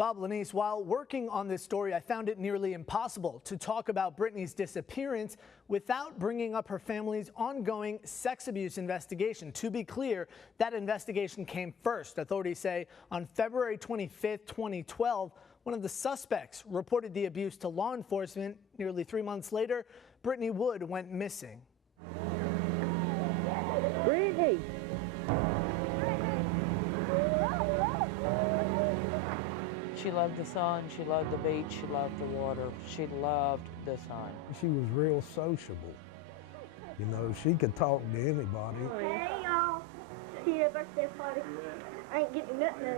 Bob Lanice, while working on this story, I found it nearly impossible to talk about Brittney's disappearance without bringing up her family's ongoing sex abuse investigation. To be clear, that investigation came first. Authorities say on February 25th, 2012, one of the suspects reported the abuse to law enforcement. Nearly 3 months later, Brittney Wood went missing. Brittney! She loved the sun, she loved the beach, she loved the water, she loved the sun. She was real sociable. You know, she could talk to anybody. Hey y'all, see your birthday party. I ain't getting nothing.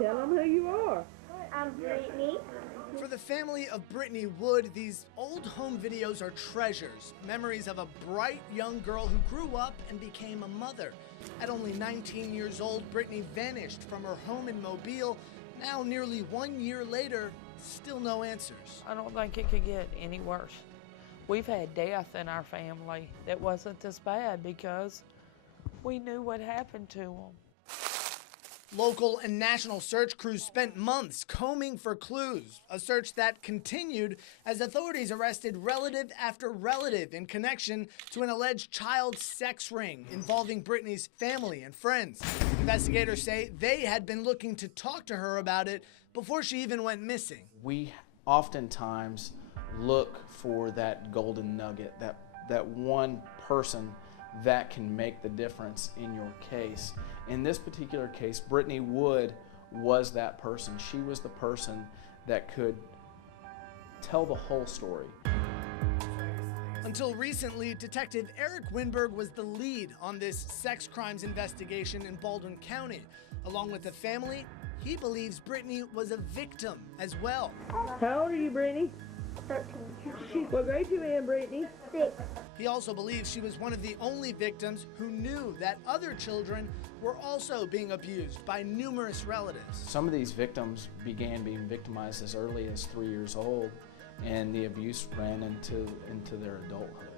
Tell them who you are. I'm Brittney. For the family of Brittney Wood, these old home videos are treasures, memories of a bright young girl who grew up and became a mother. At only 19 years old, Brittney vanished from her home in Mobile. Now, nearly 1 year later, still no answers. I don't think it could get any worse. We've had death in our family that wasn't this bad because we knew what happened to them. Local and national search crews spent months combing for clues, a search that continued as authorities arrested relative after relative in connection to an alleged child sex ring involving Brittney's family and friends. Investigators say they had been looking to talk to her about it before she even went missing. We oftentimes look for that golden nugget, that one person that can make the difference in your case. In this particular case, Brittney Wood was that person. She was the person that could tell the whole story. Until recently, Detective Eric Winberg was the lead on this sex crimes investigation in Baldwin County. Along with the family, he believes Brittney was a victim as well. How old are you, Brittney? 13. What grade you in, Brittney? 6. He also believes she was one of the only victims who knew that other children were also being abused by numerous relatives. Some of these victims began being victimized as early as 3 years old, and the abuse ran into their adulthood.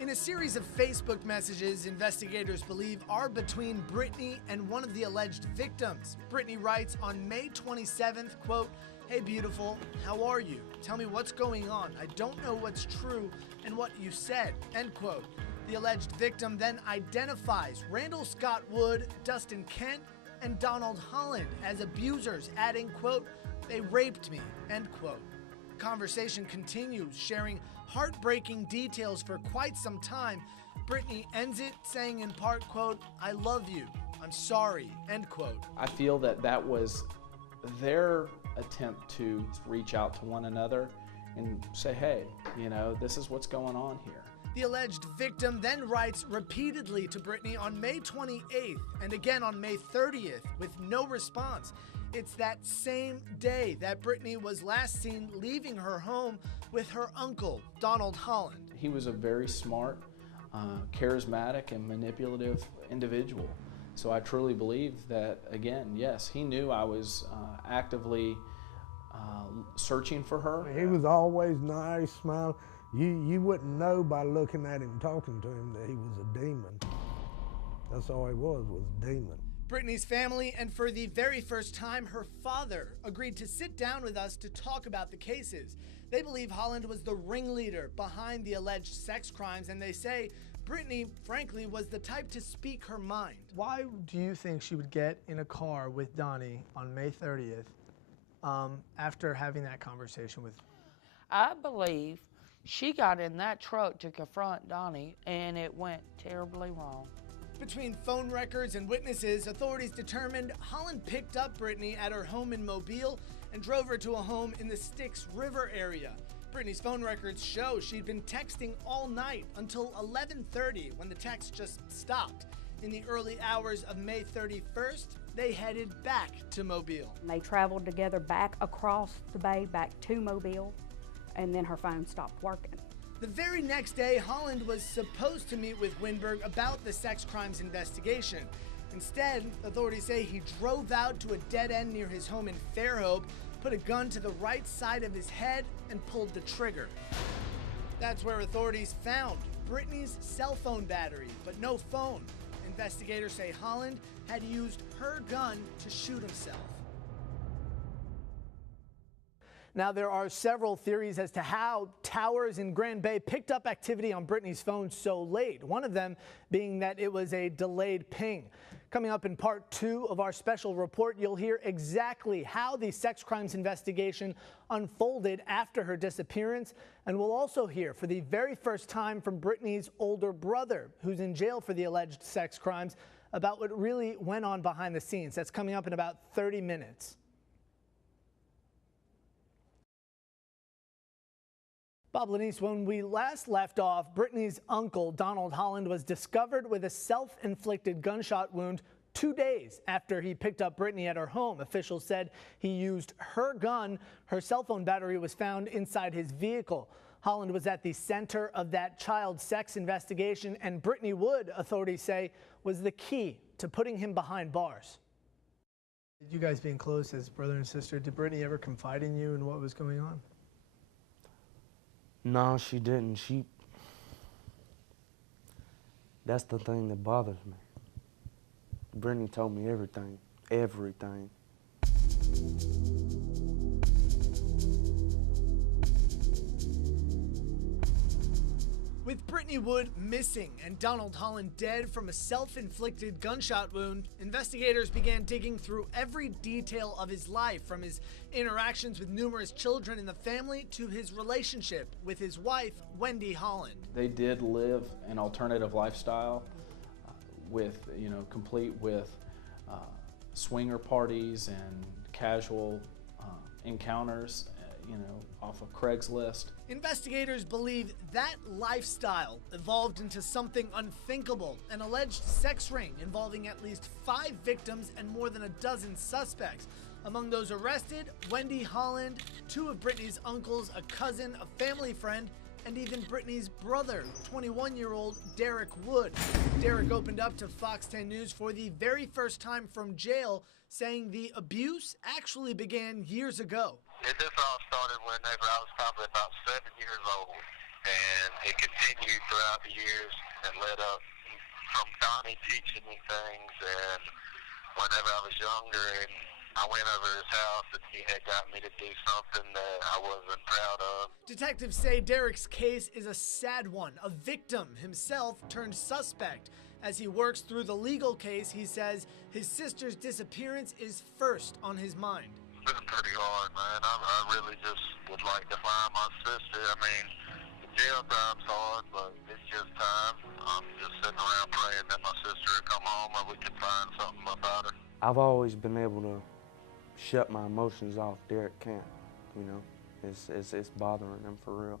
In a series of Facebook messages investigators believe are between Brittney and one of the alleged victims. Brittney writes on May 27th, quote, "Hey beautiful, how are you? Tell me what's going on. I don't know what's true and what you said," end quote. The alleged victim then identifies Randall Scott Wood, Dustin Kent, and Donald Holland as abusers, adding, quote, "They raped me," end quote. Conversation continues, sharing heartbreaking details for quite some time. Brittney ends it saying in part, quote, "I love you, I'm sorry," end quote. I feel that was their attempt to reach out to one another and say, hey, you know, this is what's going on here. The alleged victim then writes repeatedly to Brittney on May 28th and again on May 30th with no response. It's that same day that Brittney was last seen leaving her home with her uncle, Donald Holland. He was a very smart, charismatic, and manipulative individual. So I truly believe that, again, yes, he knew I was actively searching for her. He was always nice, smile. You wouldn't know by looking at him, talking to him, that he was a demon. That's all he was a demon. Brittney's family, and for the very first time, her father, agreed to sit down with us to talk about the cases. They believe Holland was the ringleader behind the alleged sex crimes, and they say Brittney, frankly, was the type to speak her mind. Why do you think she would get in a car with Donnie on May 30th after having that conversation with? I believe she got in that truck to confront Donnie, and it went terribly wrong. Between phone records and witnesses, authorities determined Holland picked up Brittney at her home in Mobile and drove her to a home in the Styx River area. Brittney's phone records show she'd been texting all night until 11:30 when the text just stopped. In the early hours of May 31st, they headed back to Mobile. They traveled together back across the bay, back to Mobile, and then her phone stopped working. The very next day, Holland was supposed to meet with Winberg about the sex crimes investigation. Instead, authorities say he drove out to a dead end near his home in Fairhope, put a gun to the right side of his head, and pulled the trigger. That's where authorities found Brittney's cell phone battery, but no phone. Investigators say Holland had used her gun to shoot himself. Now, there are several theories as to how towers in Grand Bay picked up activity on Brittney's phone so late, one of them being that it was a delayed ping. Coming up in part 2 of our special report, you'll hear exactly how the sex crimes investigation unfolded after her disappearance, and we'll also hear for the very first time from Brittney's older brother, who's in jail for the alleged sex crimes, about what really went on behind the scenes. That's coming up in about 30 minutes. Bob Lanice, when we last left off, Brittney's uncle, Donald Holland, was discovered with a self-inflicted gunshot wound 2 days after he picked up Brittney at her home. Officials said he used her gun. Her cell phone battery was found inside his vehicle. Holland was at the center of that child sex investigation, and Brittney Wood, authorities say, was the key to putting him behind bars. You guys being close as brother and sister, did Brittney ever confide in you and what was going on? No, she didn't. That's the thing that bothers me. Brittney told me everything, everything. With Brittney Wood missing and Donald Holland dead from a self-inflicted gunshot wound, investigators began digging through every detail of his life, from his interactions with numerous children in the family to his relationship with his wife, Wendy Holland. They did live an alternative lifestyle complete with swinger parties and casual encounters, off of Craigslist. Investigators believe that lifestyle evolved into something unthinkable, an alleged sex ring involving at least 5 victims and more than a dozen suspects. Among those arrested, Wendy Holland, 2 of Brittney's uncles, a cousin, a family friend, and even Brittney's brother, 21-year-old Derek Wood. Derek opened up to Fox 10 News for the very first time from jail, saying the abuse actually began years ago. This all started whenever I was probably about 7 years old, and it continued throughout the years and led up from Donnie teaching me things, and whenever I was younger and I went over his house and he had got me to do something that I wasn't proud of. Detectives say Derek's case is a sad one, a victim himself turned suspect. As he works through the legal case, he says his sister's disappearance is first on his mind. It's been pretty hard, man. I really just would like to find my sister. I mean, the jail time's hard, but it's just time. I'm just sitting around praying that my sister will come home and we can find something about her. I've always been able to shut my emotions off. Derek can't, It's bothering him for real.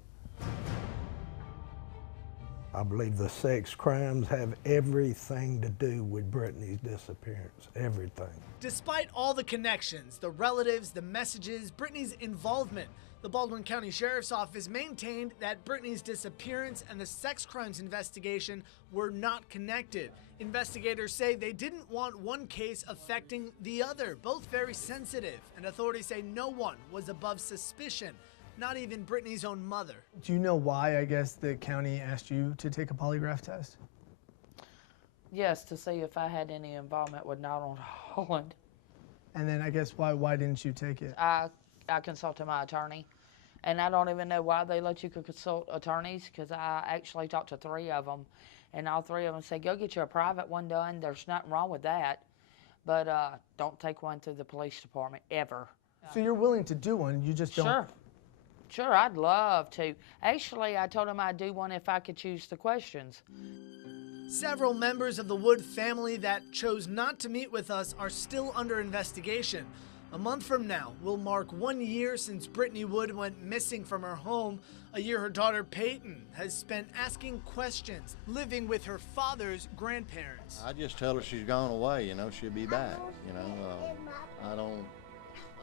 I believe the sex crimes have everything to do with Brittney's disappearance, everything. Despite all the connections, the relatives, the messages, Brittney's involvement, the Baldwin County Sheriff's Office maintained that Brittney's disappearance and the sex crimes investigation were not connected. Investigators say they didn't want one case affecting the other, both very sensitive, and authorities say no one was above suspicion, not even Brittney's own mother. Do you know why, I guess, the county asked you to take a polygraph test? Yes, to see if I had any involvement with Donald Holland. And then I guess why didn't you take it? I consulted my attorney, and I don't even know why they let you consult attorneys, because I actually talked to 3 of them, and all 3 of them said, go get you a private one done. There's nothing wrong with that, but don't take one through the police department, ever. So you're willing to do one, you just don't... Sure, I'd love to. Actually, I told him I'd do one if I could choose the questions. Several members of the Wood family that chose not to meet with us are still under investigation. A month from now will mark 1 year since Brittney Wood went missing from her home, a year her daughter Peyton has spent asking questions, living with her father's grandparents. I just tell her she's gone away, she'll be back,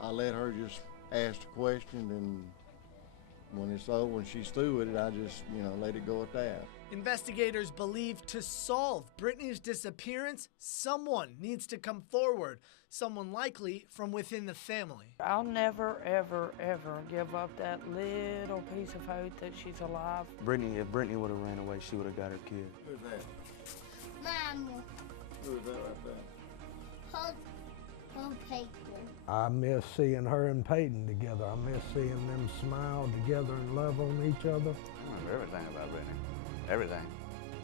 I let her just ask the question, and when she's through with it, I just, let it go at that. Investigators believe to solve Brittney's disappearance, someone needs to come forward, someone likely from within the family. I'll never, ever, ever give up that little piece of hope that she's alive. If Brittney would have ran away, she would have got her kid. Who's that? Mama. Who's that right there? Oh, Peyton. I miss seeing her and Peyton together. I miss seeing them smile together and love on each other. I remember everything about Brittney. Everything.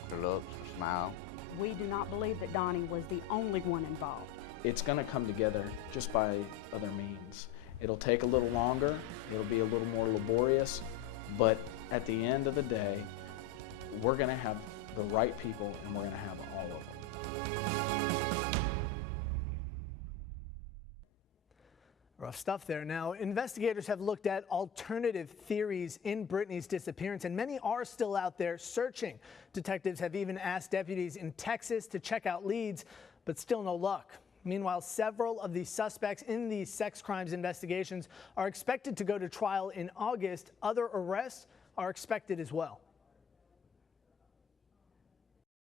Her looks, her smile. We do not believe that Donnie was the only one involved. It's going to come together just by other means. It'll take a little longer, it'll be a little more laborious, but at the end of the day, we're going to have the right people and we're going to have all of them. Rough stuff there. Now, investigators have looked at alternative theories in Brittney's disappearance, and many are still out there searching. Detectives have even asked deputies in Texas to check out leads, but still no luck. Meanwhile, several of the suspects in these sex crimes investigations are expected to go to trial in August. Other arrests are expected as well.